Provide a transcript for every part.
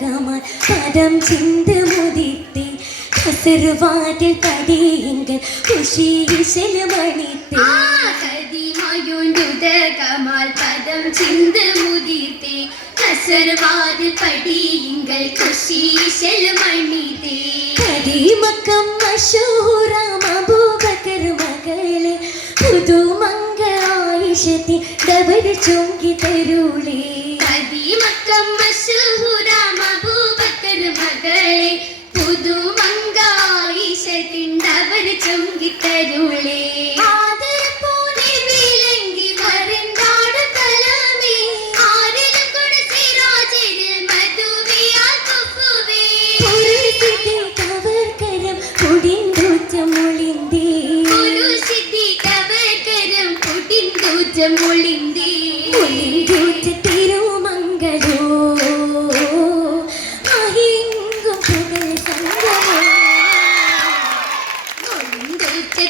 കമാൽ പദം ചിന്ത മുദിത്തേ കസർവാതിൽ കടിയിങ്കൽ കുശീശലമണിത്തേ കമാൽ പദം ചിന്ത മുദിത്തേ കസർവാതിൽ കടിയിങ്കൽ കുശീശലമണിത്തേ കടിമക്കം മശൂറാം അബൂബക്കർ മകളെ പുതുമങ്ക ആയിഷത്തി ദബർ ചൊങ്കി തരുളേ കടിമക്കം മശൂറാം അബൂബക്കർ മകളെ പുതുമങ്ക ആയിഷത്തി ദബർ ചൊങ്കി തരുളേ തിരുമംഗലോ മഹിങ്കും പുകഴ് സംഗമോ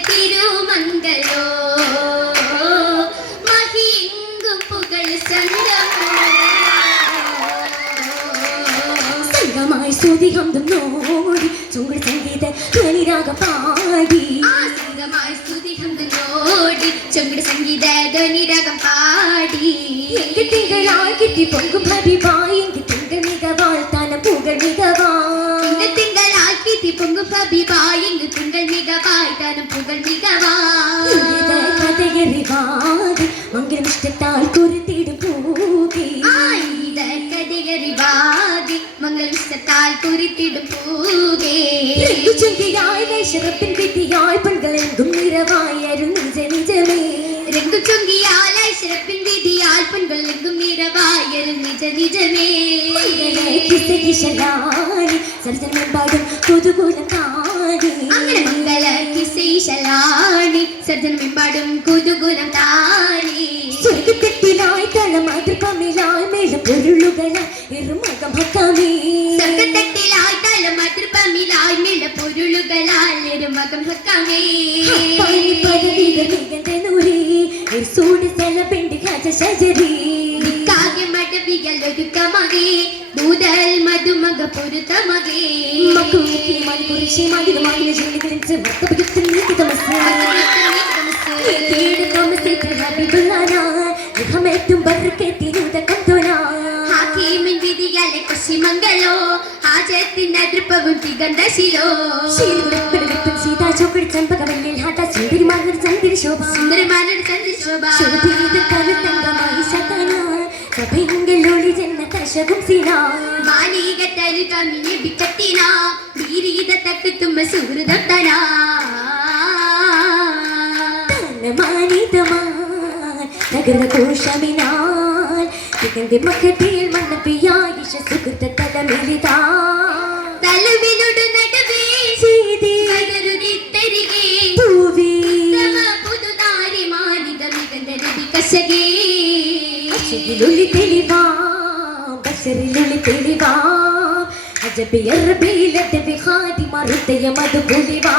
തിരുമംഗലോ മഹിങ്കും പുകഴ് സംഗമോ സംഗമായി സ്തുതി ഹംദും നോടി ചുങ്കുൾ സംഗീത ധ്വനിരാഗ പാടി സംഗമായി സ്തുതി ഹംദും നോടി ചുങ്കുൾ സംഗീത ധ്വനിരാഗം പാടി തിങ്കളായി കിട്ടി പൊങ്കും ഹബീബായി തിങ്കൾ മികവാൾ താന പുകൾ മികവായി തിങ്കളായി കിട്ടി പൊങ്കും ഹബീബായി തിങ്കൾ മികവായി താന പുകൾ മികവായി കഥയറിവാതി മംഗളം ഇഷ്ടത്താൽ കുരുത്തിടും പൂകി കഥയറിവാതി മംഗളം ഇഷ്ടത്താൽ കുരുത്തിടും പൂകേ ചൊങ്കിയായി വേഷറപ്പിൻ വിധിയായി പെൺകളെങ്കും നിറവായി അരു നിജ നിജമേ രംഗു ചൊങ്കിയാൽ ഐശ്വരപ്പിൻ വിധിയാൽ പെൺകളെങ്കും നിറവായരും നിജ നിജമേ കിസകിശലാനി സർജനമെമ്പാടും കുതുകൂലം താടി അങ്ങനെ മംഗള കിസൈശലാണി സർജനമെമ്പാടും കുതുകൂലം താടി സ്വർഗത്തെട്ടിലായി തലമാതൃപമിലായി മേല പൊരുളുകളായി ഇരുമുഖം ഹക്കമേ സ്വർഗത്തെട്ടിലായി തലമാതൃപമിലായി മേല പൊരുളുകളാൽ ഇരുമുഖം ഹക്കമേ സൂടി സ്ഥലപ്പെണ്ട് ഖജ ശജരി കാകെ മടവികൾ ഒരുക്കമകേ ദൂതൽ മധുമക പൊരുത്തമകേ മക്കുമുക്കി മൽകുരിശി മകിന മകിന ജില്ലികളിച്ച് മക്കബിയുത്തിൽ നീക്കി തമസ്സേ തേട് തമസ്സേ ഹബീബുല്ലാനാ ഹമേറ്റും ബർക്കത്തിനുദ കന്തോനാ ഹാക്കിമിൻ വിധിയാലെ കുശിമംഗലോ ഹാജത്തിൻ അതൃപ്പവും തികന്തശിലോ ശീലുടപ്പെടുവിപ്പൻ സീതാ ചോക്കടി ചമ്പകവല്ലിൽ ഹാട്ട സുന്ദരിമാനൊരു ചന്ദ്ര ശോഭ സുന്ദരമാനൊരു ചന്ദ്ര ശോഭ ശോഭീത കരുത്തങ്കമായി സതന സഭയിങ്കലോളി ജന്ന കശകും സീന മാലിക തരുകമിനെ ബിക്കത്തിന വീരീത തക്കത്തുമ്മ സുഹൃതം തനാ തനമാനിതമാൻ നഗര കോശമിനാൽ തികന്റെ മക്കത്തിൽ മണ്ണപ്പിയായിഷ സുഹൃത്ത തലമിലിതാ തലവിലൊടു നടുവേ ചെയ്തേ കതരുതിത്തരികെ പൂവേ സമ പുതുതാരി മാലിക മികന്തരതി കശകേ അശകിലുള്ളി തെളിവാ ബഷറിലുള്ളി തെളിവാ അജബി അറബിയിലത്തെ വിഹാദി മറുതയ മധുപുലിവാ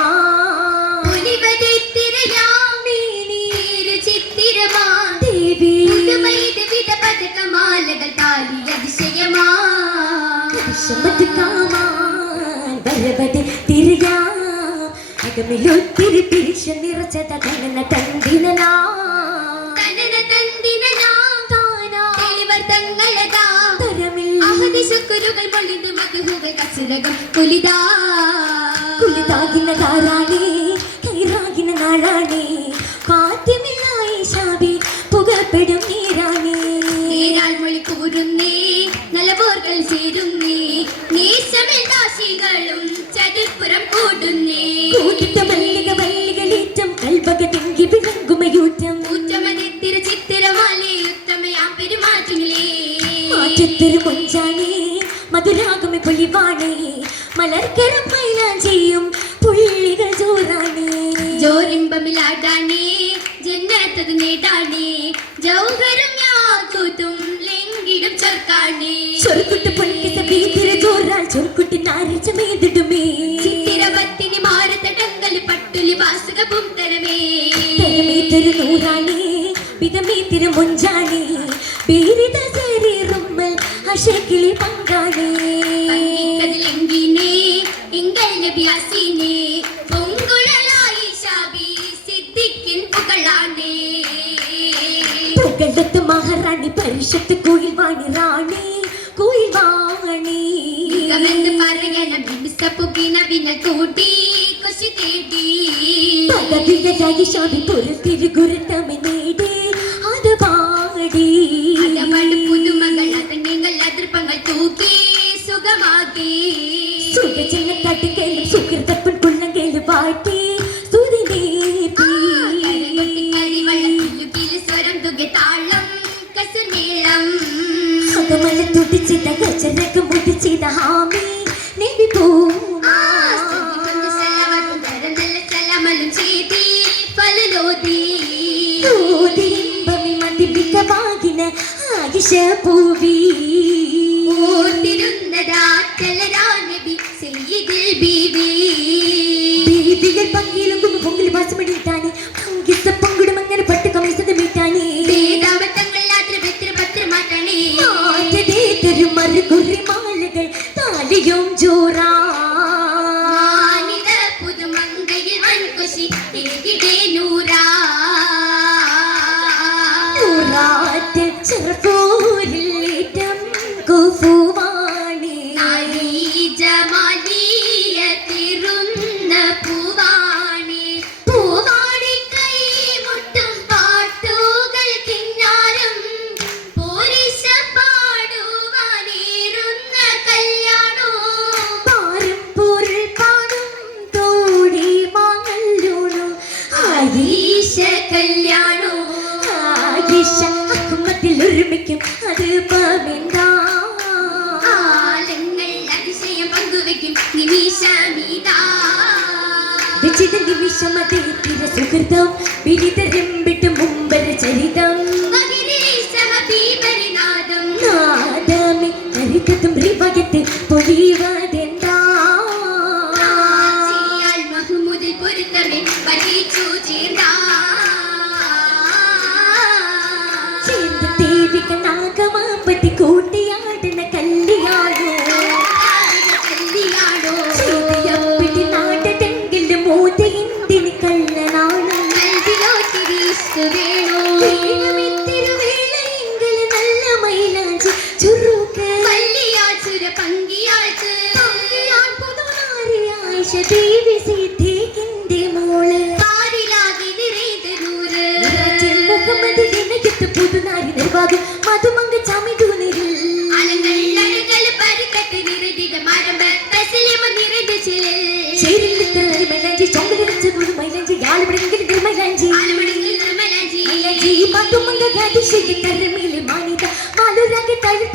പുലിവതിത്തിരയാം നീര് ചിത്തിരമാ ദേവി പുതുമൈത വിധ പദകമാലകൾ താലി അതിശയമാ വിഷമത് കാമാൻ വരവതി തിരിയാം അകമിലൊത്തിരി തിരിശ നിറച്ചത കനന തന്തിനനാ കനന തന്തിനനാ താനാ തെളിവർ തങ്ങളതാ തരമിൽ അഹദി ശുക്രുകൾ പൊളിந்து മധുഹുകൾ കസുരകം കുലിതാ കുലിതാകിന ധാരാണി കൈറാകിന നാളാണി പാദ്യമില്ലായി ശാബി പുകപ്പെടും നീരാണി നേരാൾ മൊഴി കൂറുന്നേ നലപോർകൾ ചേരുന്നേ നേശമിൽ ദാശികളും ചതുർപ്പുറം കൂടുന്നേ കൂട്ടിട്ട മല്ലികളീറ്റം കൽവക തിങ്കി വിളങ്ങുമയൂറ്റം ഊറ്റമതിത്തിര ചിത്തിരമാലേ ഉത്തമയാം പെരുമാറ്റിനിലേ മാറ്റത്തിരു കൊഞ്ചാണി മധുരാഗമി പൊളിവാണി മലർക്കരം മൈലാഞ്ചിയും പുള്ളികൾ ജോറാണി ജോരിമ്പമിലാടാണേ ജന്നത്തത് നേടാണേ ജൗഹരും യാകൂത്തും ലെങ്കിടും ചൊർക്കാണേ ചൊറുക്കുട്ട് പൊൻകിസ വീതിര ജോറാൽ ചൊറുക്കുട്ടി നാരിച്ച മേതിടുമേ ചിത്തിരവത്തിനി മാറത്തടങ്ങൾ പട്ടുലി വാസുക പുംതരമേ തരമേതൊരു നൂറാണി വിധമേതിര മുഞ്ചാണി പീരിത ശരീറുമ്മൽ ഭാഷക്കിളി പങ്കാളി പങ്കിക്കതിലെങ്കിനെ എങ്കൽ നബിയാസിനെ പൊങ്കുഴലായി ഷാബി സിദ്ദിഖിൻ പുകളാണേ പുകഴത്ത് മഹാറാണി പരിഷത്ത് കുയിൽ വാണി റാണി കുയിൽ വാണി ഗമെന്ന് പറയണം ബിസപ്പുകിന വിനൽ കൂട്ടി കുശി തേടി പദവിയരായി ഷാബി പുറത്തിരി ഗുരുത്തമ നേടി അത് പാടി അതവള് പുതുമകൾ അതങ്ങൾ അതിർപ്പങ്ങൾ തൂക്കി സുഖമാക്കി സുഖചിന്ന തട്ടിക്കേലും സുഹൃത്തപ്പൻ കുള്ളങ്കേല് പാട്ടി സ്തുതി നേടി സ്വരം തുക താളം കസുനീളം അകമല തുടിച്ചിത ഗജരക്ക് മുടിച്ചിത ഹാമി നബി പൂമാ സലമലും ചെയ്തി ഫലലോതി ഓതിരിമ്പമി മതിമികവാകിന ആയിഷ പൂവി ഓർത്തിരുന്നതാ ചലരാ നബി സയ്യിദുൽ ബീവി ബീവികൾ പങ്കിലും പൊങ്കിൽ വാസമടിയിട്ടാണ് പങ്കിത്ത പങ്കിടും അങ്ങനെ പട്ട് കമിസത് മീട്ടാണ് വേദാവത്തങ്ങൾ യാത്ര പത്ര പത്രമാട്ടണേ മറുകുറി മാലകൾ താലിയും ജോറാ മാനിത പുതുമങ്കയിൽ വൻകുശി തേകിടേ നൂറാ നൂറാറ്റിൽ ചെറുപ്പൂരിലേറ്റം കുഫുവാണി ജമാലിയ തിരുന്ന പൂവാണി പൂവാണി കൈ മുട്ടും പാട്ടുകൾ കിന്നാരം പോരിശ പാടുവാനേറുന്ന കല്യാണോ പാരും പൊരുൾ പാടും തോടി മാങ്ങല്ലൂണു ആയിഷ കല്യാണോ ആയിഷ അക്കുമത്തിൽ ഒരുമിക്കും അത് പമിണ്ടാ ആലങ്ങൾ അതിശയം പങ്കുവെക്കും നിമിഷമിതാ വിചിത നിമിഷമതേത്തിര സുഹൃതം വിരിതരമ്പിട്ട് മുമ്പര ചരിതം സഹബീബരിനാദം നാദമേ ഹരിതത്തും റിവായത്ത് പൊലിവതെന്താ ആസിയാൽ മഹ്മൂദിൽ പൊരുത്തമേ വരിച്ചു ചേർന്നാ ചേർന്ന ദേവിക നാഗമാപ്പത്തി കൂട്ടിയാടുന്ന കല്യാണോ കല്യാണോ ചെയ്തയപ്പിടി നാടെങ്കിലും മോദയിന്തിന് കള്ളനാണ് കൽവിലോ തിരിച്ചു വേണോ വേളമെത്തിരുവേളയെങ്കിൽ നല്ല മൈലാഞ്ചി ചുരുക്ക് പല്ലിയാച്ചുര പങ്കിയാൾക്ക് പങ്കിയാൽ പുതുനാരി ആയിഷ ദേവി സിദ്ദീഖിന്റെ മോള് പാരിലാകെ നിറേത് നൂറ് നിറച്ചിൽ മുഹമ്മദ് ദിനകത്ത് പുതുനാരി നിർവാകം മധുമങ്ക ചമിതൂനിരിൽ അലങ്ങൾ അഴകൾ പരുക്കത്ത് നിറതിക മരമ്പ് തസ്ലിമ നിറത് ചിലിൽ ചേരിലിട്ട് മൈലാഞ്ചി ചൊങ്കലിച്ച് പുതു മൈലാഞ്ചി യാളുപിടെങ്കിൽ മൈലാഞ്ചി ആലമണിയിൽ നിർമ്മലാജി മൈലാഞ്ചി മധുമങ്ക ഗാദിശയ്ക്ക് കരമേലെ മാനിത മാലുരാഗ തഴുത്ത